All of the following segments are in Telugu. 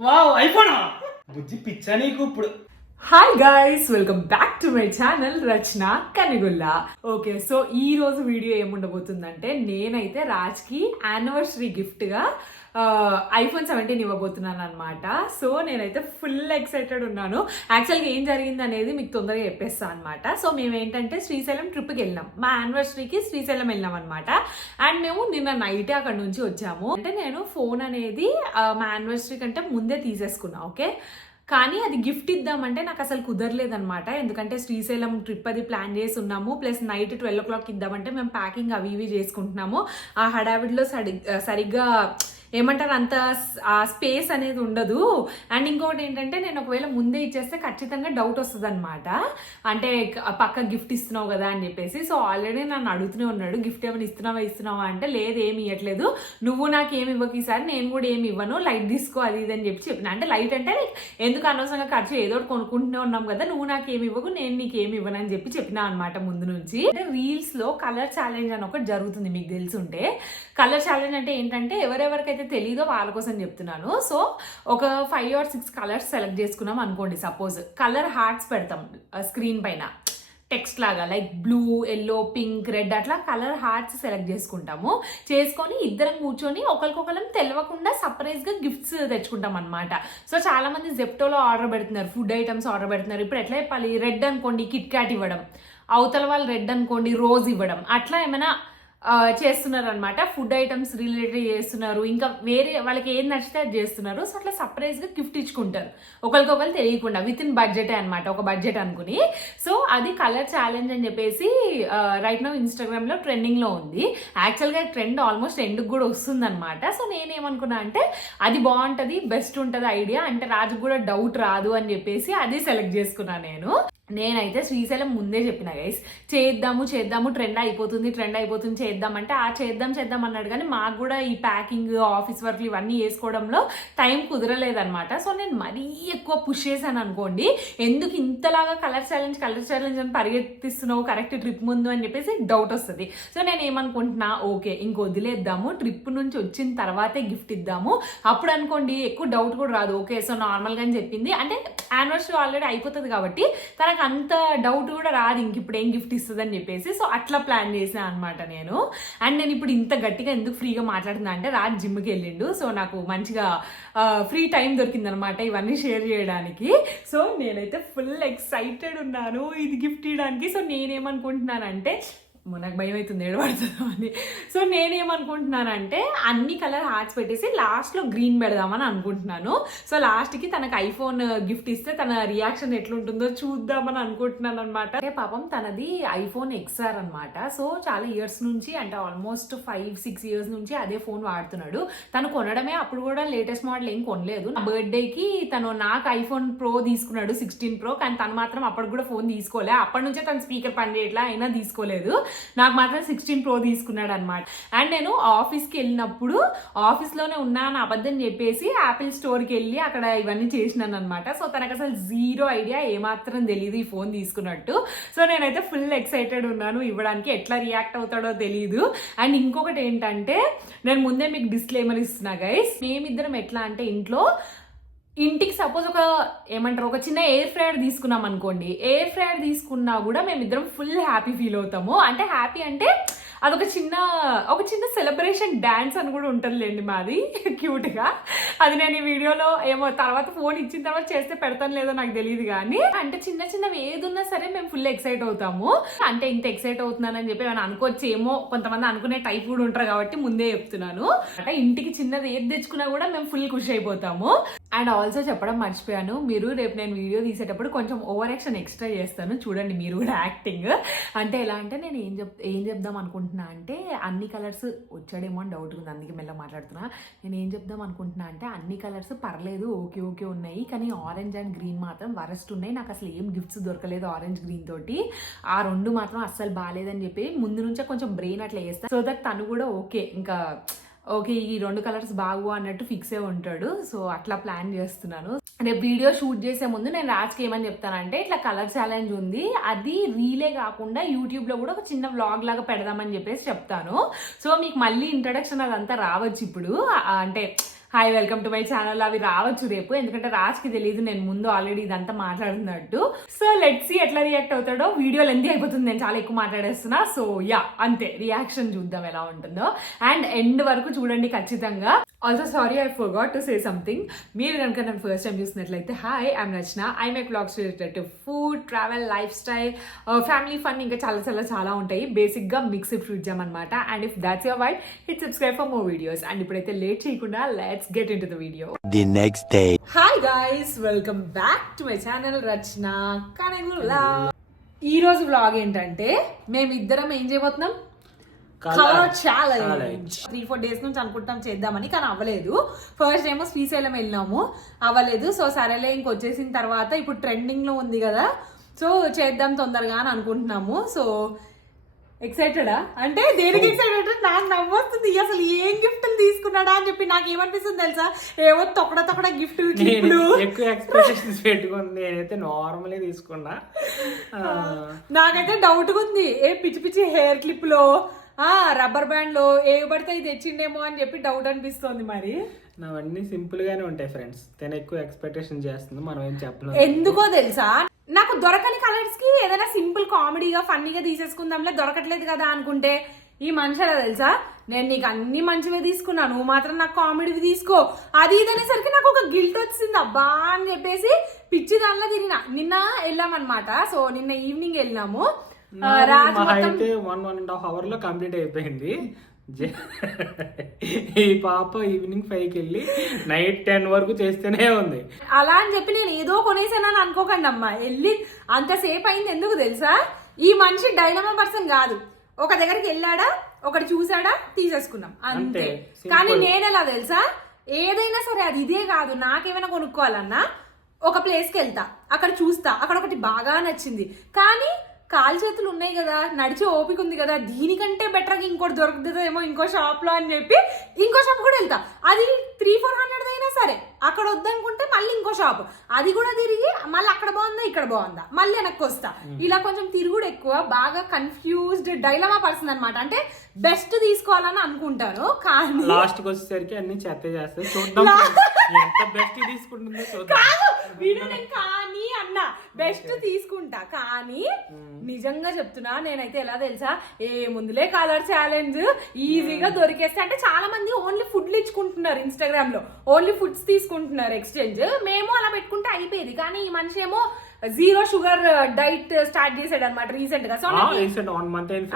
వావ్ అయిపోనా బుజ్జి పిచ్చా నీకు ఇప్పుడు. Hi guys, welcome back to my channel Rachana Kanigulla. Okay, so ఈ రోజు వీడియో ఏముండబోతుందంటే నేనైతే రాజ్కి యానివర్సరీ గిఫ్ట్గా ఐఫోన్ 17 ఇవ్వబోతున్నాను అనమాట. సో నేనైతే ఫుల్ ఎక్సైటెడ్ ఉన్నాను. యాక్చువల్గా ఏం జరిగింది అనేది మీకు తొందరగా చెప్పేస్తాను అనమాట. సో మేము ఏంటంటే శ్రీశైలం ట్రిప్కి వెళ్ళినాం, మా యానివర్సరీకి శ్రీశైలం వెళ్ళినాం అనమాట. అండ్ మేము నిన్న నైట్ అక్కడ నుంచి వచ్చాము. అంటే నేను ఫోన్ అనేది మా యానివర్సరీ కంటే ముందే తీసేసుకున్నా. ఓకే, కానీ అది గిఫ్ట్ ఇద్దామంటే నాకు అసలు కుదరలేదనమాట. ఎందుకంటే శ్రీశైలం ట్రిప్ అది ప్లాన్ చేసి ఉన్నాము, ప్లస్ నైట్ 12 o'clock ఇద్దామంటే మేము ప్యాకింగ్ అవి ఇవి చేసుకుంటున్నాము. ఆ హడావిడిలో సరిగ్గా ఏమంటారు అంత స్పేస్ అనేది ఉండదు. అండ్ ఇంకొకటి ఏంటంటే నేను ఒకవేళ ముందే ఇచ్చేస్తే ఖచ్చితంగా డౌట్ వస్తుంది అనమాట, అంటే పక్క గిఫ్ట్ ఇస్తున్నావు కదా అని చెప్పేసి. సో ఆల్రెడీ నన్ను అడుగుతూనే ఉన్నాడు, గిఫ్ట్ ఏమైనా ఇస్తున్నావా అంటే లేదు ఏమి ఇవ్వట్లేదు, నువ్వు నాకు ఏమి ఇవ్వకు ఈసారి, నేను కూడా ఏమి ఇవ్వను, లైట్ తీసుకో అది ఇది అని చెప్పిన. అంటే లైట్ అంటే ఎందుకు అనవసరంగా ఖర్చు, ఏదో ఒకటి కొనుక్కుంటూనే ఉన్నాం కదా, నువ్వు నాకు ఏమి ఇవ్వకు నేను నీకు ఏమి ఇవ్వను అని చెప్పిన అనమాట ముందు నుంచి. అంటే రీల్స్ లో కలర్ ఛాలెంజ్ అని ఒకటి జరుగుతుంది, మీకు తెలుసుంటే. కలర్ ఛాలెంజ్ అంటే ఏంటంటే ఎవరెవరికైతే తెలీదో వాళ్ళ కోసం చెప్తున్నాను. సో ఒక 5 or 6 కలర్స్ సెలెక్ట్ చేసుకున్నాం అనుకోండి. సపోజ్ కలర్ హార్ట్స్ పెడతాం స్క్రీన్ పైన టెక్స్ట్ లాగా, like blue, yellow, pink, red, అట్లా కలర్ హార్ట్స్ సెలెక్ట్ చేసుకొని ఇద్దరం కూర్చొని ఒకరికొకరం తెలియకుండా సర్ప్రైజ్ గా గిఫ్ట్స్ తెచ్చుకుంటాం అనమాట. సో చాలా మంది జెప్టోలో ఆర్డర్ పెడుతున్నారు, ఫుడ్ ఐటమ్స్ ఆర్డర్ పెడుతున్నారు. ఇప్పుడు ఎట్లా చెప్పాలి, రెడ్ అనుకోండి కిట్ క్యాట్ ఇవ్వడం, అవతల వాళ్ళు రెడ్ అనుకోండి రోజ్ ఇవ్వడం, అట్లా ఏమైనా చేస్తున్నారు అనమాట. ఫుడ్ ఐటమ్స్ రిలేటెడ్ చేస్తున్నారు, ఇంకా వేరే వాళ్ళకి ఏం నచ్చితే అది చేస్తున్నారు. సో అట్లా సర్ప్రైజ్గా గిఫ్ట్ ఇచ్చుకుంటారు ఒకరికొకరు తెలియకుండా, విత్ ఇన్ బడ్జెటే అనమాట, ఒక బడ్జెట్ అనుకుని. సో అది కలర్ ఛాలెంజ్ అని చెప్పేసి రైట్ నౌ ఇన్స్టాగ్రామ్లో ట్రెండింగ్లో ఉంది. యాక్చువల్గా ట్రెండ్ ఆల్మోస్ట్ ఎండ్కి కూడా వస్తుంది అనమాట. సో నేనేమనుకున్నా అంటే అది బాగుంటుంది, బెస్ట్ ఉంటుంది ఐడియా, అంటే రాజుకు కూడా డౌట్ రాదు అని చెప్పేసి అది సెలెక్ట్ చేసుకున్నాను నేనైతే శ్రీశైలం ముందే చెప్పిన గైస్, చేద్దాము ట్రెండ్ అయిపోతుంది చేద్దామంటే చేద్దాం అన్నాడు. కానీ మాకు కూడా ఈ ప్యాకింగ్, ఆఫీస్ వర్క్లు ఇవన్నీ వేసుకోవడంలో టైం కుదరలేదనమాట. సో నేను మరీ ఎక్కువ పుష్ చేశాను అనుకోండి, ఎందుకు ఇంతలాగా కలర్ ఛాలెంజ్ అని పరిగెత్తిస్తున్నావు కరెక్ట్ ట్రిప్ ముందు అని చెప్పేసి డౌట్ వస్తుంది. సో నేను ఏమనుకుంటున్నా, ఓకే ఇంక వదిలేద్దాము, ట్రిప్ నుంచి వచ్చిన తర్వాతే గిఫ్ట్ ఇద్దాము, అప్పుడు అనుకోండి ఎక్కువ డౌట్ కూడా రాదు. ఓకే సో నార్మల్గా అని చెప్పింది, అంటే యానివర్సరీ ఆల్రెడీ అయిపోతుంది కాబట్టి తనకు అంత డౌట్ కూడా రాదు ఇంక ఇప్పుడు ఏం గిఫ్ట్ ఇస్తుంది అని చెప్పేసి. సో అట్లా ప్లాన్ చేసాను అనమాట నేను. అండ్ నేను ఇప్పుడు ఇంత గట్టిగా ఎందుకు ఫ్రీగా మాట్లాడుతున్నా అంటే రాజ్ జిమ్కి వెళ్ళిండు. సో నాకు మంచిగా ఫ్రీ టైం దొరికిందనమాట ఇవన్నీ షేర్ చేయడానికి. సో నేనైతే ఫుల్ ఎక్సైటెడ్ ఉన్నాను ఇది గిఫ్ట్ ఇవ్వడానికి. సో నేనేమనుకుంటున్నానంటే, నాకు భయం అవుతుంది ఏడబడుతుందో అని. సో నేనేమనుకుంటున్నానంటే అన్ని కలర్ హార్ట్స్ పెట్టేసి లాస్ట్లో గ్రీన్ పెడదామని అనుకుంటున్నాను. సో లాస్ట్కి తనకు ఐఫోన్ గిఫ్ట్ ఇస్తే తన రియాక్షన్ ఎట్లుంటుందో చూద్దామని అనుకుంటున్నాను అనమాట. అంటే పాపం తనది ఐఫోన్ XR అనమాట. సో చాలా ఇయర్స్ నుంచి, అంటే ఆల్మోస్ట్ 5-6 years నుంచి అదే ఫోన్ వాడుతున్నాడు. తను కొనడమే అప్పుడు కూడా లేటెస్ట్ మోడల్ ఏం కొనలేదు. నా బర్త్డేకి తను నాకు ఐఫోన్ Pro తీసుకున్నాడు, 16 Pro. కానీ తను మాత్రం అప్పటికి కూడా ఫోన్ తీసుకోలే. అప్పటి నుంచే తన స్పీకర్ పని చేయట్లా, అయినా తీసుకోలేదు. నాకు మాత్రం 16 Pro తీసుకున్నాడు అనమాట. అండ్ నేను ఆఫీస్కి వెళ్ళినప్పుడు ఆఫీస్లోనే ఉన్నా అని అబద్ధం చెప్పేసి యాపిల్ స్టోర్కి వెళ్ళి అక్కడ ఇవన్నీ చేసినాను అనమాట. సో తనకు అసలు జీరో ఐడియా, ఏమాత్రం తెలియదు ఈ ఫోన్ తీసుకున్నట్టు. సో నేనైతే ఫుల్ ఎక్సైటెడ్ ఉన్నాను ఇవ్వడానికి, ఎట్లా రియాక్ట్ అవుతాడో తెలియదు. అండ్ ఇంకొకటి ఏంటంటే, నేను ముందే మీకు డిస్క్లైమర్ ఇస్తున్నా గైస్, మేమిద్దరం ఎట్లా అంటే ఇంటికి సపోజ్ ఒక చిన్న ఎయిర్ ఫ్రైయర్ తీసుకున్నాం అనుకోండి, ఎయిర్ ఫ్రైయర్ తీసుకున్నా కూడా మేమిద్దరం ఫుల్ హ్యాపీ ఫీల్ అవుతాము. అంటే హ్యాపీ అంటే అదొక చిన్న సెలబ్రేషన్ డ్యాన్స్ అని కూడా ఉంటుందిలేండి మాది క్యూట్గా. అది నేను ఈ వీడియోలో ఏమో తర్వాత ఫోన్ ఇచ్చిన తర్వాత చేస్తే పెడతాను లేదో నాకు తెలియదు. కానీ అంటే చిన్నవి ఏది ఉన్నా సరే మేము ఫుల్ ఎక్సైట్ అవుతాము. అంటే ఇంత ఎక్సైట్ అవుతున్నానని చెప్పి ఏమైనా అనుకోవచ్చు ఏమో, కొంతమంది అనుకునే టైప్ కూడా ఉంటారు కాబట్టి ముందే చెప్తున్నాను. అంటే ఇంటికి చిన్నది ఏది తెచ్చుకున్నా కూడా మేము ఫుల్ ఖుషి అయిపోతాము. అండ్ ఆల్సో చెప్పడం మర్చిపోయాను, మీరు రేపు నేను వీడియో తీసేటప్పుడు కొంచెం ఓవర్ యాక్షన్ ఎక్స్ట్రా చేస్తాను, చూడండి మీరు కూడా యాక్టింగ్. అంటే ఎలా అంటే నేను ఏం చెప్దాం అనుకుంటున్నా అంటే, అన్ని కలర్స్ వచ్చాడేమో అని డౌట్ ఉంది, అందుకే మెల్ల మాట్లాడుతున్నా. నేను ఏం చెప్దాం అనుకుంటున్నా అంటే అన్ని కలర్స్ పర్లేదు, ఓకే ఉన్నాయి, కానీ ఆరెంజ్ అండ్ గ్రీన్ మాత్రం వరస్ట్ ఉన్నాయి. నాకు అసలు ఏం గిఫ్ట్స్ దొరకలేదు ఆరెంజ్ గ్రీన్ తోటి, ఆ రెండు మాత్రం అస్సలు బాగాలేదని చెప్పి ముందు నుంచే కొంచెం బ్రెయిన్ అట్లా చేస్తాను. సో దట్ తను కూడా ఓకే ఈ 2 కలర్స్ బాగు అన్నట్టు ఫిక్స్ అయి ఉంటాడు. సో అట్లా ప్లాన్ చేస్తున్నాను. రేపు వీడియో షూట్ చేసే ముందు నేను రాజ్కి ఏమని చెప్తానంటే, ఇట్లా కలర్ ఛాలెంజ్ ఉంది, అది రీలే కాకుండా యూట్యూబ్లో కూడా ఒక చిన్న వ్లాగ్ లాగా పెడదామని చెప్పేసి చెప్తాను. సో మీకు మళ్ళీ ఇంట్రడక్షన్ అదంతా రావచ్చు ఇప్పుడు, అంటే hi welcome to my channel. అవి రావచ్చు రేపు, ఎందుకంటే రాజ్కి తెలియదు నేను ముందు ఆల్రెడీ ఇదంతా మాట్లాడుతున్నట్టు. సో లెట్స్ సీ ఎట్లా రియాక్ట్ అవుతాడో. వీడియో లెంతీ అయిపోతుంది, నేను చాలా ఎక్కువ మాట్లాడేస్తున్నా. సో యా అంతే, రియాక్షన్ చూద్దాం ఎలా ఉంటుందో. అండ్ ఎండ్ వరకు చూడండి ఖచ్చితంగా. Also sorry I forgot to say something. మీరు కనుక నన్ను ఫస్ట్ టైం చూసినట్లయితే hi, I'm Rachana. I make vlogs related to food, travel, life style, family fun, ఇంకా చాలా ఉంటాయి. బేసిక్గా మిక్స్డ్ ఫ్రూట్ జామ్ అనమాట. And if that's your vibe, hit subscribe for more videos. And ఇప్పుడైతే లేట్ చేయకుండా let's get into the video. The next day. Hi guys, welcome back to my channel Rachna Kanigulla. ఈ రోజు వ్లాగ్ ఏంటంటే మేమిద్దరం ఏం చేయబోతున్నాం, కలర్ ఛాలెంజ్. 3-4 days నుంచి అనుకుంటాం చేద్దామని, కానీ అవ్వలేదు. ఫస్ట్ ఏమో శ్రీశైలం వెళ్ళినాము, అవ్వలేదు. సో సరేలే ఇంకొచ్చేసిన తర్వాత ఇప్పుడు ట్రెండింగ్ లో ఉంది కదా, సో చేద్దాం తొందరగా అని అనుకుంటున్నాము. సో ఎక్సైటెడా అంటే దేనికి ఎక్సైటెడ్, నాకు నవ్వొస్తుంది. అసలు ఏం గిఫ్ట్ తీసుకున్నాడా అని చెప్పి నాకు ఏమనిపిస్తుంది తెలుసా, ఏమో తొక్కడ గిఫ్ట్ ఎక్కువ ఎక్స్పెక్టేషన్స్ పెట్టుకుని నేనైతే నార్మల్ తీసుకున్నా. నాకైతే డౌట్ ఉంది, ఏ పిచ్చి హెయిర్ క్లిప్ లో రబ్బర్ బ్యాండ్ లో ఏ పడితే ఇది తెచ్చిండేమో అని చెప్పి డౌట్ అనిపిస్తుంది. మరి నావన్నీ సింపుల్ గానే ఉంటాయి ఫ్రెండ్స్, తను ఎక్కువ ఎక్స్పెక్టేషన్ చేస్తుంది, మనం ఏం చెప్పలేదు. ఎందుకో తెలుసా, నాకు దొరకని కలర్స్ కి ఏదైనా సింపుల్ కామెడీగా ఫన్నీగా తీసేసుకుందాంలే, దొరకట్లేదు కదా అనుకుంటే ఈ మనిషిలా తెలుసా, నేను నీకు అన్ని మంచివే తీసుకున్నాను, నువ్వు మాత్రం నాకు కామెడీ తీసుకో అది ఇది అనేసరికి నాకు ఒక గిల్ట్ వచ్చింది. అబ్బా అని చెప్పేసి పిచ్చి దానిలో తిరిగిన. నిన్న వెళ్ళామన్నమాట. సో నిన్న ఈవినింగ్ వెళ్ళినాము. అయితే 1.5 hours లో కంప్లీట్ అయిపోయింది. ఈ పాప ఈవినింగ్ 5కి వెళ్ళి నైట్ 10 వరకు చేస్తూనే ఉంది. అలా అని చెప్పి నేను ఏదో కొనేసానని అనుకోకండి అమ్మా, వెళ్ళి అంతసేపు అయింది. ఎందుకు తెలుసా, ఈ మనిషి డైనమా పర్సన్ కాదు. ఒక దగ్గరికి వెళ్ళాడా, ఒకటి చూసాడా, తీసేసుకున్నాం అంతే. కానీ నేను ఎలా తెలుసా, ఏదైనా సరే అది ఇదే కాదు, నాకేమైనా కొనుక్కోవాలన్నా ఒక ప్లేస్కి వెళ్తా, అక్కడ చూస్తా, అక్కడ ఒకటి బాగా నచ్చింది, కానీ కాలు చేతులు ఉన్నాయి కదా, నడిచే ఓపిక ఉంది కదా, దీనికంటే బెటర్గా ఇంకోటి దొరుకుతుందేమో ఇంకో షాప్ లో అని చెప్పి ఇంకో షాప్ కూడా వెళ్తా. అది 300-400 అయినా సరే అక్కడ వద్దనుకుంటే మళ్ళీ ఇంకో షాప్, అది కూడా తిరిగి మళ్ళీ అక్కడ బాగుందా ఇక్కడ బాగుందా మళ్ళీ వెనక్కి వస్తా. ఇలా కొంచెం తిరుగుడు ఎక్కువ, బాగా కన్ఫ్యూజ్డ్ డైలమా పర్సన్ అనమాట. అంటే బెస్ట్ తీసుకోవాలని అనుకుంటాను, కానీ లాస్ట్ కి వచ్చేసరికి అన్ని చెత్త చేస్తే చూద్దాం ఎంత బెస్ట్ తీసుకుంటుందో చూద్దాం. కానీ అన్న బెస్ట్ తీసుకుంటా, కానీ నిజంగా చెప్తున్నా నేనైతే ఎలా తెలుసా, ఏ ముందులే కలర్ ఛాలెంజ్ ఈజీగా దొరికేస్తే. అంటే చాలా మంది ఓన్లీ ఫుడ్లు ఇచ్చుకుంటున్నారు, ఇన్స్టాగ్రామ్ లో ఓన్లీ ఫుడ్స్ తీసుకుంటున్నారు ఎక్స్చేంజ్. మేము అలా పెట్టుకుంటే అయిపోయేది, కానీ ఈ మనిషి ఏమో 0 sugar డైట్ స్టార్ట్ చేసాడు అనమాట రీసెంట్ గా. సో 1 month అయిపోయింది.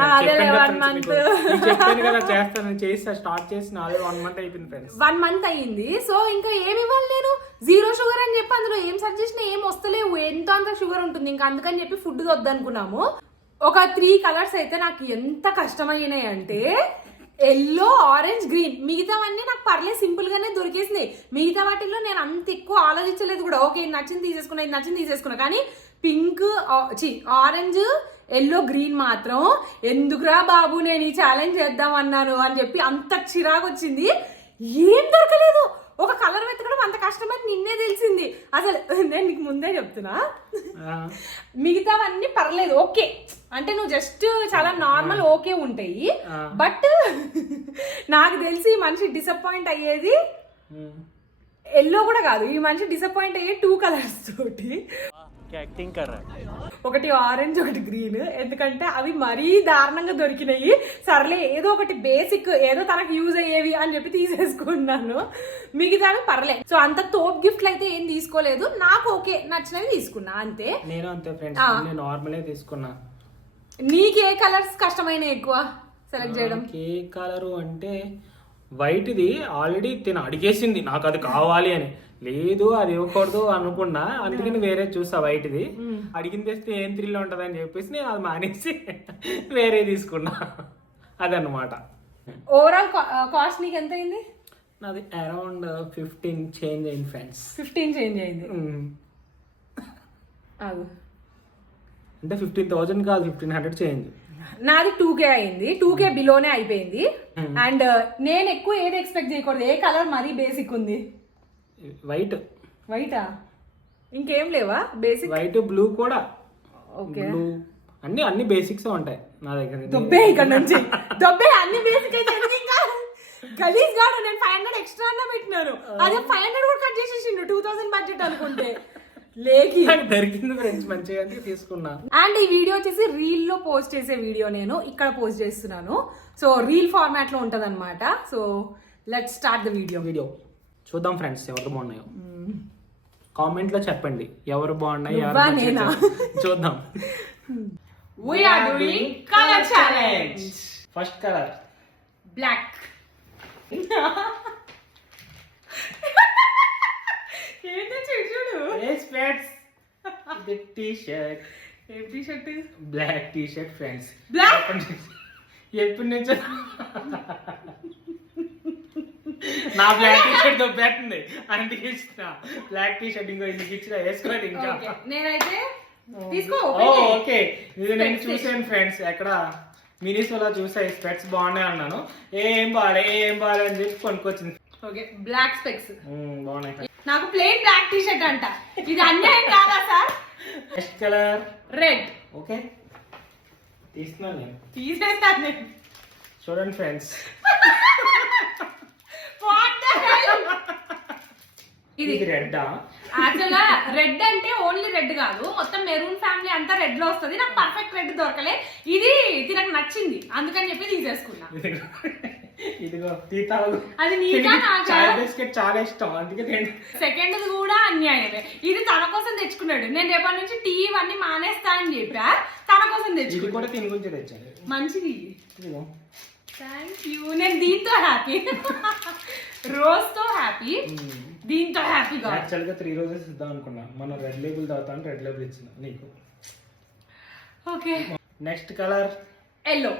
1 month అయ్యింది. సో ఇంకా ఏమి ఇవ్వాలి నేను, 0 sugar అని చెప్పి అందులో ఏం సర్చ్ చేసినా ఏం వస్తలేవు, ఎంత అంత షుగర్ ఉంటుంది ఇంకా, అందుకని చెప్పి ఫుడ్ వద్దనుకున్నాము. ఒక 3 కలర్స్ అయితే నాకు ఎంత కష్టమయ్యాయి అంటే ఎల్లో, ఆరెంజ్, గ్రీన్. మిగతావన్నీ నాకు పర్లేదు సింపుల్ గానే దొరికేసినాయి. మిగతా వాటిల్లో నేను అంత ఎక్కువ ఆలోచించలేదు కూడా. ఓకే ఇది నచ్చింది తీసేసుకున్నా, ఇది నచ్చింది తీసేసుకున్నా, కానీ పింక్, ఆరెంజ్, ఎల్లో, గ్రీన్ మాత్రం ఎందుకురా బాబు నేను ఈ ఛాలెంజ్ చేద్దాం అన్నాను అని చెప్పి అంత చిరాకు వచ్చింది. ఏం దొరకలేదు, ఒక కలర్ వెతకడం అంత కష్టమని నిన్నే తెలిసింది. అసలు నేను నీకు ముందే చెప్తున్నా, మిగతావన్నీ పర్లేదు ఓకే, అంటే నువ్వు జస్ట్ చాలా నార్మల్ ఓకే ఉంటాయి. బట్ నాకు తెలిసి ఈ మనిషి డిసప్పాయింట్ అయ్యేది ఎల్లో కూడా కాదు, ఈ మనిషి డిసప్పాయింట్ అయ్యే 2 colors తోటి. ఒకటి ఆరెంజ్, ఒకటి గ్రీన్. ఎందుకంటే అవి మరీ దారుణంగా దొరికినాయి. సర్లే ఏదో ఒకటి బేసిక్, ఏదో తనకు యూజ్ అయ్యేవి అని చెప్పి తీసేసుకున్నాను. మిగతావి పర్లేదు. సో అంత తోప్ గిఫ్ట్లు అయితే ఏం తీసుకోలేదు, నాకు ఓకే నచ్చినవి తీసుకున్నా అంతే. నేను అంతే ఫ్రెండ్స్, నార్మలే తీసుకున్నా. నీకు ఏ కలర్స్ కష్టమైన ఎక్కువ సెలెక్ట్ చేయడం? ఏ కలరు అంటే వైట్ది ఆల్రెడీ తిన అడిగేసింది నాకు అది కావాలి అని, లేదు అది ఇవ్వకూడదు అనుకున్నా, అందుకని వేరే చూసా వైట్ది. అడిగింది తెస్తే ఏం థ్రిల్ ఉంటుంది అని చెప్పేసి నేను అది మానేసి వేరే తీసుకున్నా. అదనమాట. ఓవరాల్ కాస్ట్ నీకు ఎంత అయింది? నాది అరౌండ్ 15 చేంజ్ అయింది ఫ్రెండ్స్. 15 చేంజ్ అయింది అంటే 15,000 కాదు, 1,500 చేంజ్. నాది 2K అయింది, 2K బిలోనే అయిపోయింది. అండ్ నేను ఎక్కువ ఏది ఎక్స్పెక్ట్ చేయకూడదు. ఏ కలర్ మరీ బేసిక్ ఉంది? వైటా? ఇంకేం లేవా బేసిక్? వైట్, బ్లూ కూడా. ఓకే, అన్ని బేసిక్స్ ఉంటాయి నా దగ్గర. దొబ్బే ఇక్కడ నుంచి, దొబ్బే అన్ని బేసిక్ అయితే గలీజ్ గాడు నేను 500 ఎక్స్ట్రా అన్న పెట్టినాను, అదే 500 కూడా కట్ చేసేసిండు 2000 బడ్జెట్ అనుకుంటే. లేకి దొరికింది ఫ్రెండ్స్ మంచిగా అందుకే తీసుకున్నా. అండ్ ఈ వీడియో వచ్చేసి రీల్ లో పోస్ట్ చేసే వీడియో, నేను ఇక్కడ పోస్ట్ చేస్తున్నాను. సో రీల్ ఫార్మాట్ లో ఉంటది అనమాట. So let's start the video. చూద్దాం ఫ్రెండ్స్ ఎవరు బాగున్నాయో కామెంట్ లో చెప్పండి, ఎవరు బాగున్నాయి నువ్వా నేనా? చూద్దాం. We are doing color challenge. First colour black. ఏంటో చూడు. ఏ స్పెట్స్ ఇది టీ-షర్ట్. ఏం T-shirt? Black T-shirt friends. Black ఎప్పటి నుంచో నా బ్లాక్ టీ-షర్ట్ దొబ్బేస్తుంది అందుకే ఇచ్చిన బ్లాక్ టీ-షర్ట్. ఇంకో ఇంటికి ఇచ్చిన వేసుకోవాలి ఇంకా. నేనైతే తీసుకో. ఓకే ఇది నేను చూసాను ఫ్రెండ్స్, ఎక్కడ మినీస్ లో చూసా ఈ స్పెట్స్ బాగున్నాయి అన్నాను. ఏం బాలే అని చెప్పి కొనుక్కొచ్చింది. ఓకే బ్లాక్ స్పెక్స్ బాగున్నాయి. నాకు ప్లెయిన్ బ్లాక్ టీ షర్ట్ అంట, ఇది అన్యాయం కాదా sir? Next colour red. Okay తీస్తున్నాను నేను, తీసేస్తాను నేను. చూడండి ఫ్రెండ్స్ ఇది రెడ్డా? యాక్చువల్ గా రెడ్ అంటే ఓన్లీ రెడ్ కాదు, మొత్తం మెరూన్ ఫ్యామిలీ అంతా రెడ్ లో వస్తుంది. నాకు పర్ఫెక్ట్ రెడ్ దొరకలే, ఇది నాకు నచ్చింది అందుకని చెప్పి తీసేసుకున్నా. ఇదిగో తీతావు. అది నీకా నాకా? చాయ్ బిస్కెట్ చాలా ఇష్టం అందుకే నేను. సెకండ్ కూడా అన్యాయమే, ఇది తన కోసం తెచ్చుకున్నాడు. నేను రేపటి నుంచి టీ ఇవన్నీ మానేస్తా అని చెప్పా, తన కోసం ఇది తెచ్చుకున్నాడు. కూడా తిని గురించి తెచ్చాను. మంచిది, ఇదిగో. Thank you. నేను దీంతో హ్యాపీ, రోజ్ తో హ్యాపీ, దీంతో హ్యాపీగా. యాక్చువల్ గా 3 రోజెస్ ఇద్దాం అనుకున్నా, మనం రెడ్ లేబుల్ తాగుతాను, రెడ్ లేబుల్ ఇచ్చిన నీకు. Okay next colour yellow.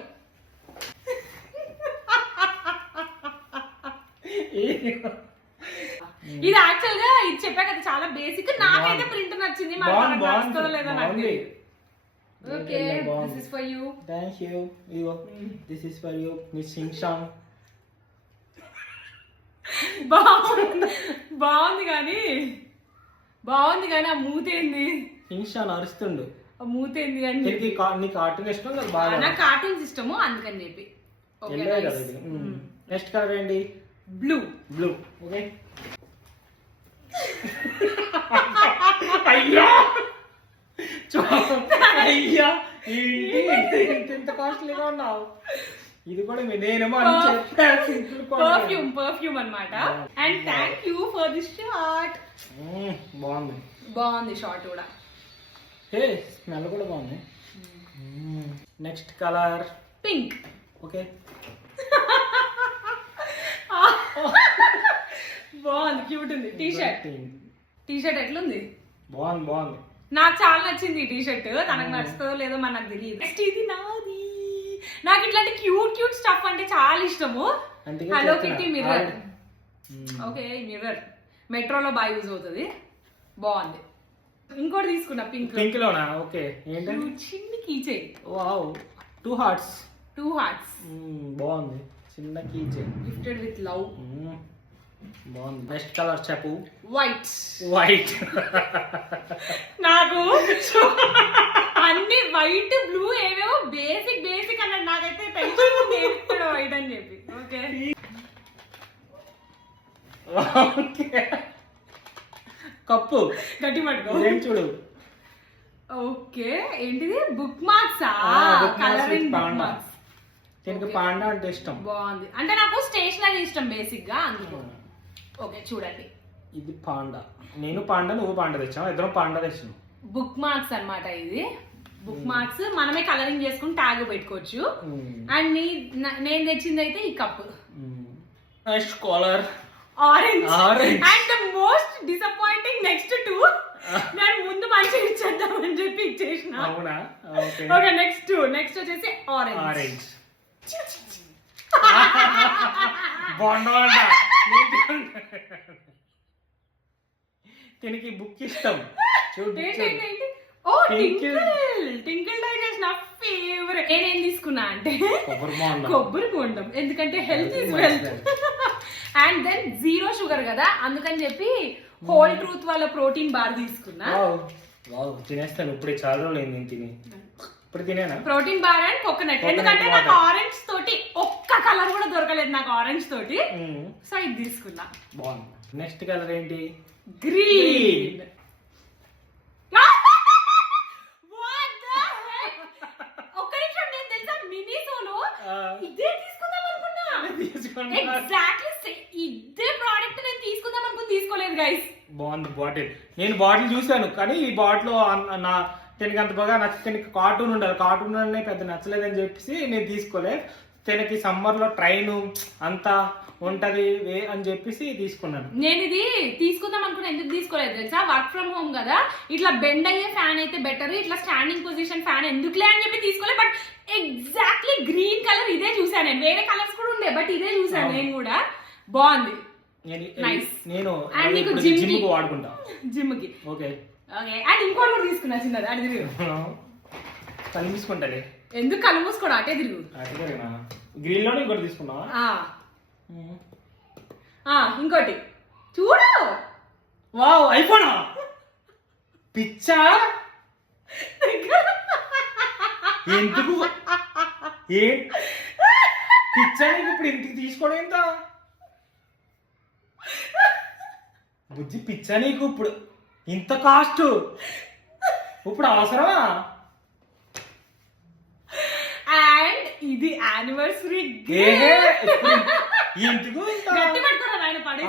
ఇది యాక్చువల్ గా ఇది చెప్పా కదా చాలా బేసిక్, నాకైతే ప్రింట్ నచ్చింది, మరి మనకు నచ్చుతుందో లేదో నాకు తెలియదు. Okay this is for you. Thank you. ఇగో this is for you miss సింగ్షాంగ్. బాగుంది కానీ ఆ మూతేంది? సింగ్షాంగ్ అరుస్తుండు. ఆ మూతేంది అని నీ కార్టూన్ ఇష్టం కదా బాగా? నాకు కార్టూన్స్ ఇష్టము అందుకని చెప్పి. ఎల్లో కదా ఇది. నెక్స్ట్ కలర్ ఏంటి? బ్లూ. ఓకే. అయ్యా అయ్యా ఇంత కాస్ట్లీగా ఉన్నావు. ఇది కూడా నేనేమో పర్ఫ్యూమ్ అన్నమాట. And thank you for this short. బాగుంది షార్ట్ కూడా. హే స్మెల్ కూడా బాగుంది. Next colour pink. ఓకే బాగుంది, క్యూట్ ఉంది. టీ షర్ట్ ఎట్లుంది? బాగుంది. నాకు చాలా నచ్చింది ఈ టీ షర్ట్, తనకు నచ్చుతుందో లేదో మరి నాకు తెలియదు. నెక్స్ట్ ఇది నాది. నాకు ఇట్లాంటి క్యూట్ స్టఫ్ అంటే చాలా ఇష్టము. Hello Kitty mirror. Okay mirror మెట్రోలో బాగా యూజ్ అవుతుంది, బాగుంది. ఇంకోటి తీసుకున్నా పింక్ లోనా? ఓకే ఏంటంటే చిన్న కీ చైన్. Wow 2 hearts. బాగుంది, చిన్న key chain gifted with love. బాగుంది. నెక్స్ట్ కలర్ చెప్పు. వైట్. నాకు అన్ని వైట్ బ్లూ ఏవేవో బేసిక్ అన్నాడు, నాకైతే టెన్షన్ వైట్ అని చెప్పి. ఓకే కప్పు గట్టి పట్టుకో ఏం చూడు. ఓకే ఏంటిది? Book marks. Colouring book marks. దీనికి పాండా అంటే ఇష్టం. బాగుంది, అంటే నాకు స్టేషనరీ ఇష్టం బేసిక్ గా అందుకు. ఓకే చూడండి, ఇది పాండా. నేను పాండా, నువ్వు పాండా తెచ్చావు, ఇద్దరం పాండా తెచ్చాం. బుక్ మార్క్స్ అన్నమాట. ఇది బుక్ మార్క్స్ మనమే కలరింగ్ చేసుకుని ట్యాగ్ పెట్టుకోవచ్చు. అండ్ నేను తెచ్చింది అయితే ఈ cup. Next colour orange. And the most disappointing next 2 నేను ముందు మంచిగా ఇచ్చేద్దామని చెప్పి ఇచ్చేసిన. అవునా? ఓకే నెక్స్ట్ వచ్చేసి ఆరెంజ్. దీనికి బుక్ ఇష్టం. ఓ టింకిల్ డైజెస్ట్ నా ఫేవరెట్. నేనేం తీసుకున్నా అంటే కొబ్బరి బొండం, ఎందుకంటే health is wealth. And then 0 sugar కదా అందుకని చెప్పి హోల్ ట్రూత్ వాళ్ళ ప్రోటీన్ బార్ తీసుకున్నా. తినేస్తాను ఇప్పుడే, చాలా రోజులు నేను తిని. ఇప్పుడు తినేనా? Protein bar and coconut. ఎందుకంటే నాకు ఆరెంజ్ తోటి ఒక్క కలర్ కూడా దొరకలేదు నాకు ఆరెంజ్ తోటి, సో ఇది తీసుకున్నా. బాగుంది. నెక్స్ట్ కలర్ ఏంటి? గ్రీన్. ఒక్క నిమిషం, నేను తెలుసా మినీ సోలో ఇదే తీసుకుందాం అనుకున్నా. ఎగ్జాక్ట్లీ ఇదే ప్రోడక్ట్ నేను తీసుకుందాం అనుకుని తీసుకోలేదు గైస్. బాగుంది బాటిల్. నేను బాటిల్ చూసాను కానీ ఈ బాటిల్ నా తనకి అంత బాగా నచ్చ కార్టూన్ ఉండాలి, కార్టూన్ అనే పెద్ద నచ్చలేదని చెప్పేసి నేను తీసుకోలే. తనకి సమ్మర్ లో ట్రైన్ అంతా ఉంటది అని చెప్పేసి తీసుకున్నాను. నేను ఇది తీసుకుందాం అనుకున్నా, ఎందుకు తీసుకోలేదు తెలుసా? వర్క్ ఫ్రమ్ హోమ్ కదా, ఇట్లా బెండ్ అయ్యే ఫ్యాన్ అయితే బెటర్, ఇట్లా స్టాండింగ్ పొజిషన్ ఫ్యాన్ ఎందుకులే అని చెప్పి తీసుకోలేదు. బట్ ఎగ్జాక్ట్లీ గ్రీన్ కలర్ ఇదే చూసాను నేను. వేరే కలర్స్ కూడా ఉండే బట్ ఇదే చూసాను నేను కూడా. బాగుంది, నైస్. నేను అండ్ నీకు జిమ్ కి వాడుకుంటా, జిమ్ కి. Okay okay. అండ్ ఇంకోటి కూడా తీసుకున్నా చిన్నది, అటు తిరుగు. కనిపిసుకుంటాలే. ఎందుకు కళ్ళు మూసుకోవడం, అటే తిరుగు. గ్రీన్ లోనే ఇంకోటి తీసుకున్నావా? ఇంకోటి చూడు. వావ్, ఐఫోనా? పిచ్చా? ఎందుకు ఏ పిచ్చా నీకు ఇప్పుడు ఇంటికి తీసుకోవడం ఎంత? బుజ్జి పిచ్చా నీకు ఇప్పుడు ఇంత కాస్ట్? ఇప్పుడు అవసరమా? అండ్ ఇది యానివర్సరీ ఎందుకు?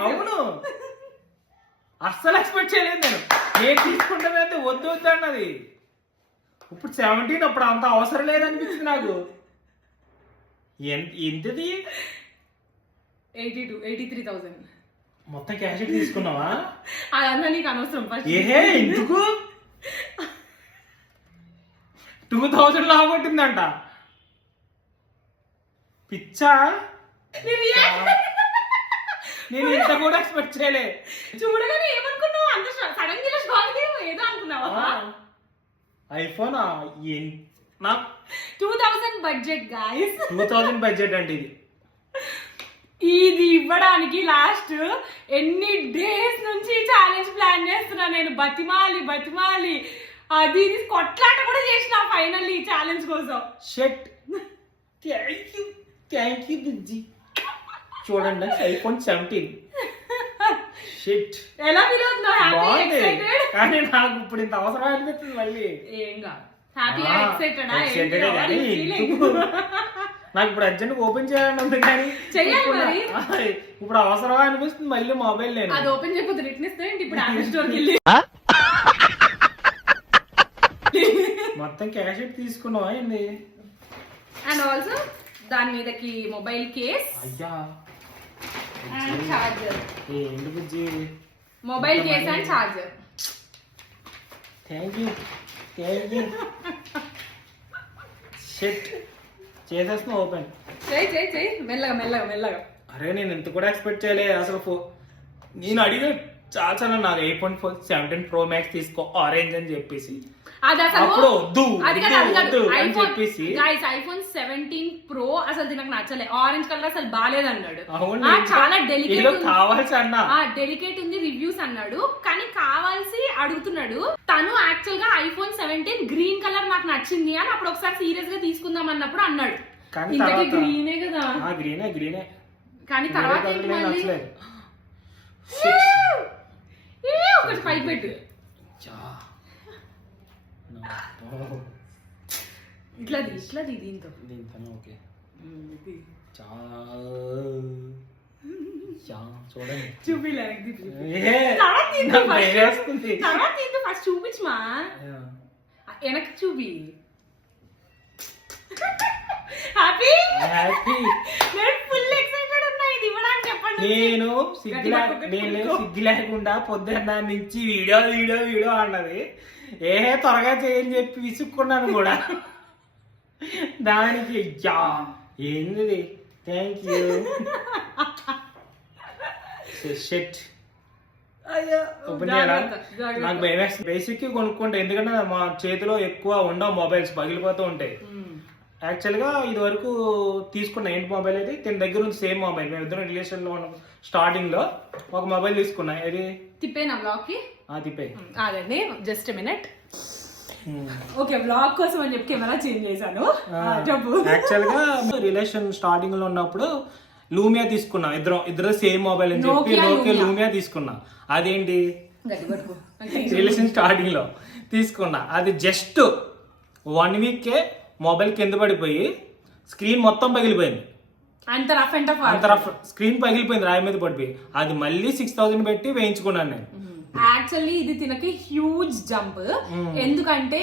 అవును, అస్సలు ఎక్స్పెక్ట్ చేయలేదు నేను. ఏం తీసుకుంటానంటే వద్దు వద్దు అన్నది. ఇప్పుడు 17, అప్పుడు అంత అవసరం లేదనిపించింది నాకు. ఎంతది? 83,000. మొత్తం క్యాష్ తీసుకున్నావా? అదన్నా నీకు అనవసరం. ఏహే ఎందుకు? 2000 లాగొట్టిందంట. పిచ్చా? నేను ఇంత కూడా ఎక్స్పెక్ట్ చేయలే. చూడగానే ఏమనుకున్నావు? అంత సడన్ గా షాక్ ఏదో అనుకున్నావా? ఐఫోనా? 2000 బడ్జెట్ గాయ్స్. 2000 బడ్జెట్ అంటే ఇది ఇవ్వడానికి లాస్ట్ ఎన్ని డేస్ నుంచి ఛాలెంజ్ ప్లాన్ చేస్తున్నా నేను. బతిమాలి అది కొట్లాట కూడా చేసిన ఫైనల్లీ ఈ ఛాలెంజ్ కోసం. షట్, థ్యాంక్ యూ బుజ్జి. చూడండి, ఐఫోన్ 17. షిట్, ఎలా ఫీల్ అవుతున్నావు? Happy, excited? కానీ నాకు ఇప్పుడు ఇంత అవసరం అనిపిస్తుంది మళ్ళీ. ఏం కాదు, హ్యాపీగా ఎక్సైటెడా? నాకు ఇప్పుడు అర్జెంట్ ఓపెన్ చేయాలని ఉంది కానీ ఇప్పుడు అవసరమా అనిపిస్తుంది మళ్ళీ మొబైల్. నేను అది ఓపెన్ చేయకపోతే రిటర్న్ ఇస్తే ఇప్పుడు యాపిల్ స్టోర్కి వెళ్ళి మొత్తం క్యాష్ తీసుకున్నావా ఏంది? అండ్ ఆల్సో దాని మీదకి మొబైల్ కేస్. అయ్యా, అండ్ చార్జర్. ఏంటి బుజ్జి? Mobile case and charger. Thank you. Shit, చేసేస్తున్నా ఓపెన్. చేయి మెల్లగా. అరే నేను ఇంత కూడా ఎక్స్పెక్ట్ చేయలే అసలు. నేను అడిగా చాలా నాకు ఐఫోన్ 17 Pro Max తీసుకో ఆరెంజ్ అని చెప్పేసి. ఐఫోన్ 17 Pro అసలు నాకు నచ్చలే. ఆరెంజ్ కలర్ అసలు బాగాలేదన్నాడు. చాలా డెలికేట్ ఉంది రివ్యూస్ అన్నాడు. కానీ కావాల్సి అడుగుతున్నాడు తను. యాక్చువల్ గా ఐఫోన్ 17 గ్రీన్ కలర్ నాకు నచ్చింది అని అప్పుడు ఒకసారి సీరియస్ గా తీసుకుందాం అన్నప్పుడు అన్నాడు. ఇంతకీ గ్రీనే కదా? గ్రీనే. కానీ తర్వాత ఒకటి పైకి పెట్టు. ఇట్లది దీంతో ఓకే. చూడండి, చూపిలేదు. ఫస్ట్ చూపించమా, వెనక్కి చూపి. హ్యాపీ. నేను ఫుల్ ఎక్సైటెడ్ ఉన్నా ఇది ఇవ్వడానికి. చెప్పండి. నేను సిగ్గు లేకుండా పొద్దున్న నుంచి వీడియో అన్నది. త్వరగా చేయని చెప్పి విసుక్కున్నాను కూడా. దానికి ఏంది? Thank you. షిట్, నాకు బేసిక్ కొనుక్కుంటా, ఎందుకంటే మా చేతిలో ఎక్కువ ఉండవు, మొబైల్స్ పగిలిపోతూ ఉంటాయి. యాక్చువల్ గా ఇది వరకు తీసుకున్న ఏంటి మొబైల్ అయితే తన దగ్గర ఉంది సేమ్ మొబైల్. మేము ఇద్దరం రిలేషన్ లో ఉన్నాం. స్టార్టింగ్ లో ఒక మొబైల్ తీసుకున్నా. ఇది తిప్పేనా బ్లాక్ కి? తిప్పే. అదండి, జస్ట్ మినిట్. ఓకే బ్లాగ్ కోసం అని చెప్పి కెమెరా చేంజ్ చేశాను. చెప్పు. యాక్చువల్ గా రిలేషన్ స్టార్టింగ్ లో ఉన్నప్పుడు లూమియా తీసుకున్నా, ఇద్దరు సేమ్ మొబైల్ అని చెప్పి నోకియా లూమియా తీసుకున్నా. అదేంటి రిలేషన్ స్టార్టింగ్ లో తీసుకున్నా, అది జస్ట్ 1 వీక్ మొబైల్ కింద పడిపోయి స్క్రీన్ మొత్తం పగిలిపోయింది. అంత రఫ్ స్క్రీన్ పగిలిపోయింది రాయి మీద పడిపోయి. అది మళ్ళీ 6000 పెట్టి వేయించుకున్నాను నేను. యాక్చువల్లీ ఇది తినకి హ్యూజ్ జంప్. ఎందుకంటే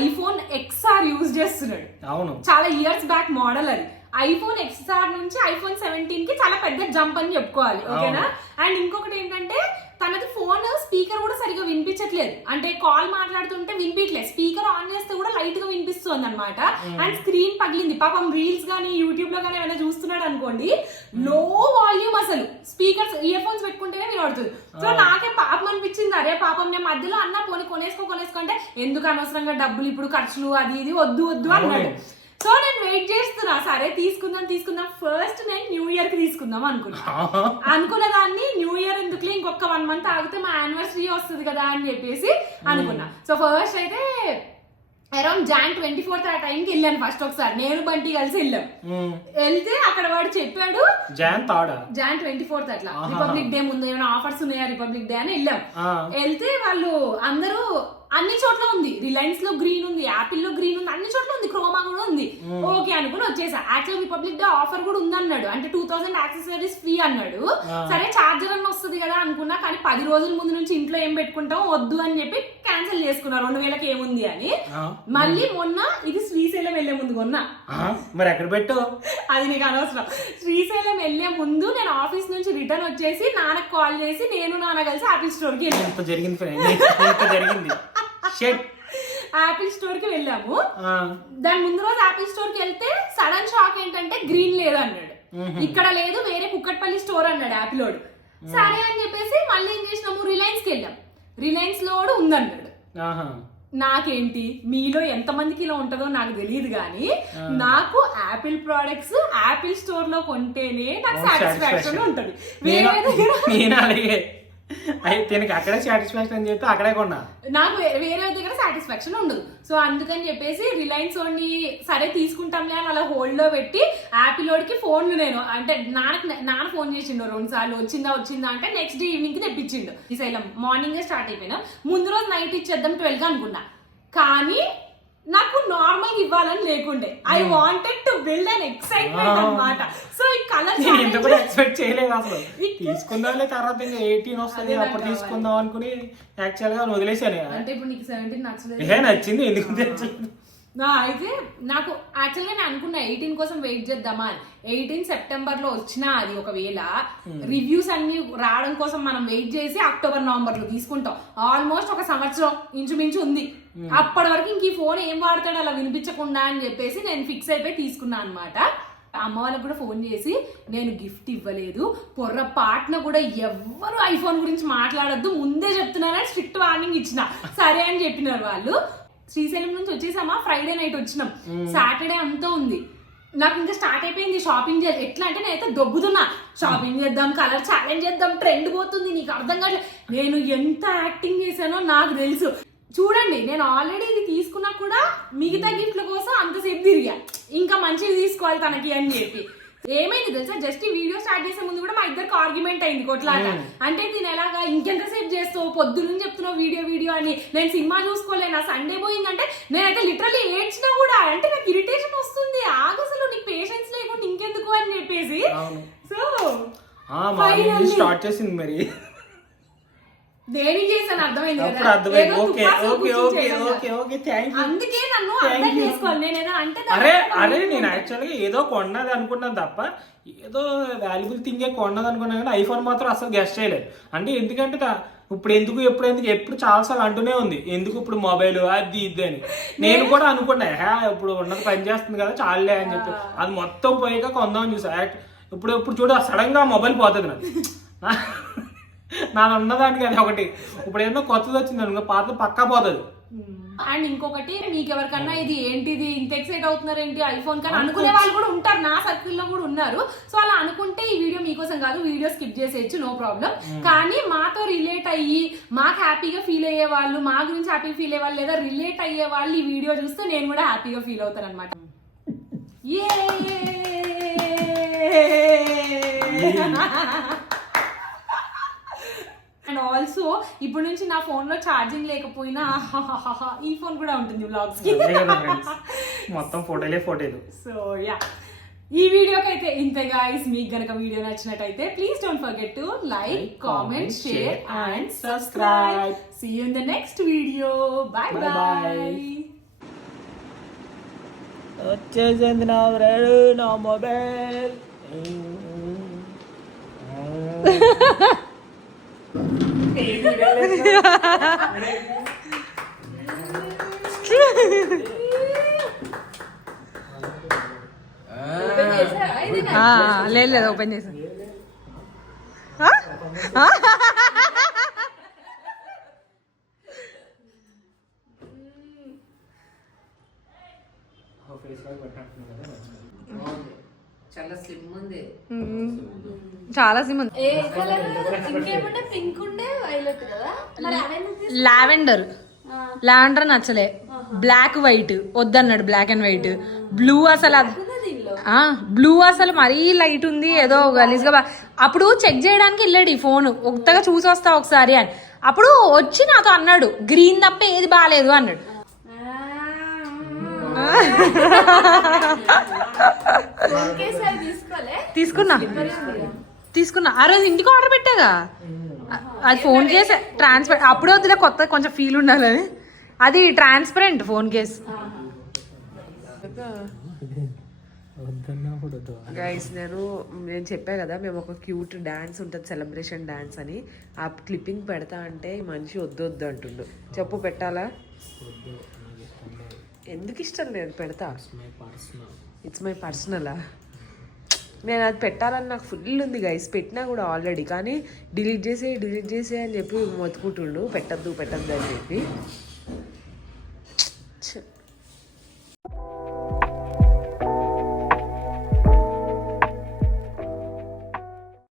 ఐఫోన్ XR యూజ్ చేస్తున్నాడు. అవును, చాలా ఇయర్స్ బ్యాక్ మోడల్ అది. ఐఫోన్ XR నుంచి ఐఫోన్ 17 కి చాలా పెద్ద జంప్ అని చెప్పుకోవాలి. ఓకేనా. అండ్ ఇంకొకటి ఏంటంటే తనది ఫోన్ స్పీకర్ కూడా సరిగా వినిపించట్లేదు. అంటే కాల్ మాట్లాడుతుంటే వినిపించలేదు, స్పీకర్ ఆన్ చేస్తే కూడా లైట్ గా వినిపిస్తుంది అనమాట. అండ్ స్క్రీన్ పగిలింది. పాపం రీల్స్ గానీ యూట్యూబ్ లో గానీ ఏమైనా చూస్తున్నాడు అనుకోండి, లో వాల్యూమ్ అసలు స్పీకర్స్ ఇయర్ ఫోన్స్ పెట్టుకుంటేనే వినబడుతుంది. సో నాకే పాపం అనిపించింది, అరే పాపం నేను మధ్యలో అన్న పోనీ కొనేసుకోంటే ఎందుకు అనవసరంగా డబ్బులు ఇప్పుడు ఖర్చులు అది ఇది వద్దు అన్నాడు. సో నేను వెయిట్ చేస్తున్నా, సరే తీసుకుందాం. ఫస్ట్ నేను న్యూ ఇయర్ కి తీసుకుందాం అనుకున్న దాన్ని న్యూ ఇయర్ ఎందుకులే ఇంకొక 1 మంత్ ఆగితే మా యానివర్సరీ వస్తుంది కదా అని చెప్పేసి అనుకున్నా. సో ఫస్ట్ అయితే అరౌండ్ Jan 24th ఆ టైంకి వెళ్ళాను ఫస్ట్ ఒకసారి, నేను బంటి కలిసి వెళ్ళాం. వెళ్తే అక్కడ వాడు చెప్పాడు Jan 24th అట్లా రిపబ్లిక్ డే ముందు ఏమైనా ఆఫర్స్ ఉన్నాయా రిపబ్లిక్ డే అని వెళ్ళాం. వెళ్తే వాళ్ళు అందరూ అన్ని చోట్ల ఉంది, రిలయన్స్ లో గ్రీన్ ఉంది, యాపిల్ లో గ్రీన్ ఉంది, అన్ని చోట్ల ఉంది, క్రోమా కూడా ఉంది. ఓకే అనుకుని వచ్చేసా. యాక్చువల్ రిపబ్లిక్ డే ఆఫర్ కూడా ఉందన్నాడు, అంటే 2000 యాక్సెసరీస్ ఫ్రీ అన్నాడు. సరే చార్జర్ అన్న వస్తుంది కదా అనుకున్నా, కానీ 10 రోజుల ముందు నుంచి ఇంట్లో ఏం పెట్టుకుంటాం వద్దు అని చెప్పి క్యాన్సిల్ చేసుకున్నా. 2000కి ఏముంది అని. మళ్ళీ మొన్న ఇది శ్రీశైలం వెళ్లే ముందు కొన్నా. మరి ఎక్కడ పెట్టు అది నీకు అనవసరం. శ్రీశైలం వెళ్లే ముందు నేను ఆఫీస్ నుంచి రిటర్న్ వచ్చేసి నాన్నకు కాల్ చేసి నేను నాన్న కలిసి యాపిల్ స్టోర్ కి జరిగింది యాపిల్ స్టోర్ కి వెళ్ళాము. దాని ముందు రోజు యాపిల్ స్టోర్ కి వెళ్తే సడన్ షాక్ ఏంటంటే గ్రీన్ లేదు అన్నాడు. ఇక్కడ లేదు, వేరే కుక్కట్పల్లి స్టోర్ అన్నాడు యాపిల్ లోడ్. సరే అని చెప్పేసి మళ్ళీ ఏం చేసినాము, రిలయన్స్ కి వెళ్ళాం. రిలయన్స్ లో కూడా ఉందన్నాడు. నాకేంటి మీలో ఎంత మందికి ఇలా ఉంటుందో నాకు తెలియదు, కానీ నాకు యాపిల్ ప్రోడక్ట్స్ యాపిల్ స్టోర్ లో కొంటేనే నాకు సాటిస్ఫాక్షన్ ఉంటుంది. అయితే అక్కడే సాటిస్ఫాక్షన్ అని చెప్పి అక్కడే కొన్నా, నాకు వేరే దగ్గర సాటిస్ఫాక్షన్ ఉండదు. సో అందుకని చెప్పేసి రిలయన్స్ ఓన్లీ సరే తీసుకుంటాంలే అని అలా హోల్డ్ లో పెట్టి యాపిల్ ఓడికి ఫోన్లు నేను అంటే నాన్న ఫోన్ చేసిండు 2 సార్లు, వచ్చిందా అంటే నెక్స్ట్ డే ఈవినింగ్ కి తెప్పించిండు. శ్రీశైలం మార్నింగ్ స్టార్ట్ అయిపోయినా, ముందు రోజు నైట్ ఇచ్చేద్దాం 12 అనుకున్నా, కానీ నాకు నార్మల్ ఇవ్వాలని లేకుండే. I wanted to build an excitement అన్నమాట. సో ఈ కలర్ ఎక్స్పెక్ట్ చేయలేదు అసలు. తీసుకుందాంలే తర్వాత 18 వస్తుంది అప్పుడు తీసుకుందాం అనుకుని యాక్చువల్ గా వదిలేసాను. అంటే ఇప్పుడు నీకు 17 నచ్చలేదు? నచ్చింది, ఎందుకు తెచ్చలేదు. అయితే నాకు యాక్చువల్గా నేను అనుకున్నా 18 కోసం వెయిట్ చేద్దామా అని. 18 సెప్టెంబర్ లో వచ్చినా అది ఒకవేళ రివ్యూస్ అన్ని రావడం కోసం మనం వెయిట్ చేసి అక్టోబర్ నవంబర్ లో తీసుకుంటాం. ఆల్మోస్ట్ 1 సంవత్సరం ఇంచుమించు ఉంది. అప్పటి వరకు ఇంక ఈ ఫోన్ ఏం వాడతాడు అలా వినిపించకుండా అని చెప్పేసి నేను ఫిక్స్ అయిపోయి తీసుకున్నా అనమాట. అమ్మ వాళ్ళకి కూడా ఫోన్ చేసి నేను గిఫ్ట్ ఇవ్వలేదు, పొర్రపాటున కూడా ఎవ్వరు ఐఫోన్ గురించి మాట్లాడొద్దు ముందే చెప్తున్నారని స్ట్రిక్ట్ వార్నింగ్ ఇచ్చిన. సరే అని చెప్పినారు వాళ్ళు. శ్రీశైలం నుంచి వచ్చేసామా, ఫ్రైడే నైట్ వచ్చినాం, సాటర్డే అంతా ఉంది. నాకు ఇంకా స్టార్ట్ అయిపోయింది షాపింగ్ చేయాలి. ఎట్లా అంటే నేనైతే దొబ్బుతున్నా, షాపింగ్ చేద్దాం, కలర్ ఛాలెంజ్ చేద్దాం, ట్రెండ్ పోతుంది, నీకు అర్థం కావట్లేదు. నేను ఎంత యాక్టింగ్ చేశానో నాకు తెలుసు. చూడండి, నేను ఆల్రెడీ ఇది తీసుకున్నా కూడా మిగతా గిఫ్ట్ల కోసం అంతసేపు తిరిగా, ఇంకా మంచిగా తీసుకోవాలి తనకి అని చెప్పి. ఏమైంది తెలుసా, జస్ట్ ఈ వీడియో స్టార్ట్ చేసే ముందు కూడా మా ఇద్దరికి ఆర్గ్యుమెంట్ అయింది, కొట్లాట. అంటే నేను ఎలాగా ఇంకెంతసేపు చేస్తావు, పొద్దున్న చెప్తున్నావు వీడియో అని, నేను సినిమా చూసుకోలేనా, సండే పోయిందంటే నేనైతే లిటరల్లీ ఏడ్చినా కూడా. అంటే నాకు ఇరిటేషన్ వస్తుంది, అసలు నీకు పేషెన్స్ లేకుండా ఇంకెందుకు అని చెప్పేసి. సో స్టార్ట్ చేసింది మరి దేనికి చేశాను అర్థమైంది కదా, అందుకే నన్ను అర్థం చేసుకోవాలి. నేను అంటే అరే నేను యాక్చువల్గా ఏదో కొన్నది అనుకున్నాను తప్ప ఏదో వాల్యుబుల్ థింగే కొన్నది అనుకున్నాను, కానీ ఐఫోన్ మాత్రం అసలు గెస్ట్ చేయలేదు. అంటే ఎందుకంటే ఇప్పుడు ఎప్పుడు చాలాసార్లు అంటూనే ఉంది ఎందుకు ఇప్పుడు మొబైల్ అది ఇది అని. నేను కూడా అనుకున్నా ఇప్పుడు ఉన్నది పని చేస్తుంది కదా చాలే అని చెప్పి, అది మొత్తం పోయాక కొందామని చూసా. ఇప్పుడు చూడ సడన్ గా మొబైల్ పోతుంది నాది ఉన్నదానికి అది ఒకటి. ఇప్పుడు ఏమో కొత్తది వచ్చింది అనుకో, పాత పక్కా పోతుంది. అండ్ ఇంకొకటి, మీకు ఎవరికన్నా ఇది ఏంటిది ఇంత ఎక్సైట్ అవుతున్నారు ఏంటి ఐఫోన్ కానీ అనుకునే వాళ్ళు కూడా ఉంటారు, నా సర్కిల్ లో కూడా ఉన్నారు. సో అలా అనుకుంటే ఈ వీడియో మీకోసం కాదు, వీడియో స్కిప్ చేసేయచ్చు, నో ప్రాబ్లం. కానీ మాతో రిలేట్ అయ్యి మాకు హ్యాపీగా ఫీల్ అయ్యే వాళ్ళు, మా గురించి హ్యాపీగా ఫీల్ అయ్యే వాళ్ళు, లేదా రిలేట్ అయ్యే వాళ్ళు ఈ వీడియో చూస్తే నేను కూడా హ్యాపీగా ఫీల్ అవుతాను అనమాట. అండ్ ఆల్సో ఇప్పుడు నుంచి నా ఫోన్ లో ఛార్జింగ్ లేకపోయినా ఈ ఫోన్ కూడా ఉంటుంది వ్లాగ్స్ కి. మొత్తం ఫోటోలు. సో యా, ఈ వీడియోకి అయితే ఇంతే గైస్. మీకు గనక వీడియో నచ్చినట్టయితే please don't forget to like, comment, share and subscribe. See you in the next video. Bye bye. వచ్చేసింది నా బ్రెడ్, నా మొబైల్. లేదు ఓపెన్ చేసా. చాలా స్లిమ్ ఉంది, చాలా సిమ్ ఉంది. పింక్ ఉండే వైలెట్ కదా, లావెండర్ నచ్చలే, బ్లాక్ వైట్ వద్దన్నాడు, బ్లాక్ అండ్ వైట్. బ్లూ అసలు బ్లూ అసలు మరీ లైట్ ఉంది, ఏదో గలీజ్గా. అప్పుడు చెక్ చేయడానికి వెళ్ళాడు ఈ ఫోన్, కొత్తగా చూసి వస్తా ఒకసారి అని. అప్పుడు వచ్చి నాతో అన్నాడు గ్రీన్ తప్ప ఏది బాగాలేదు అన్నాడు. తీసుకున్నా ఆ రోజు ఇంటికి ఆర్డర్ పెట్టాగా, అది ఫోన్ కేస్ ట్రాన్స్పరెంట్. అప్పుడే వద్దులే, కొత్త కొంచెం ఫీల్ ఉండాలని. అది ట్రాన్స్పరెంట్ ఫోన్ కేస్. గైస్ నేను చెప్పా కదా, మేము ఒక క్యూట్ డాన్స్ ఉంటుంది, సెలబ్రేషన్ డాన్స్ అని. ఆ క్లిప్పింగ్ పెడతా అంటే మనిషి వద్దు అంటుండు. చెప్పు పెట్టాలా? ఎందుకు ఇష్టం లేదు? పెడతా. ఇట్స్ మై పర్సనలా? నేను అది పెట్టాలని నాకు ఫుల్ ఉంది గైస్, పెట్టినా కూడా ఆల్రెడీ. కానీ డిలీట్ చేసే అని చెప్పి మొత్తుకుంటుండు, పెట్టద్దు అని చెప్పి.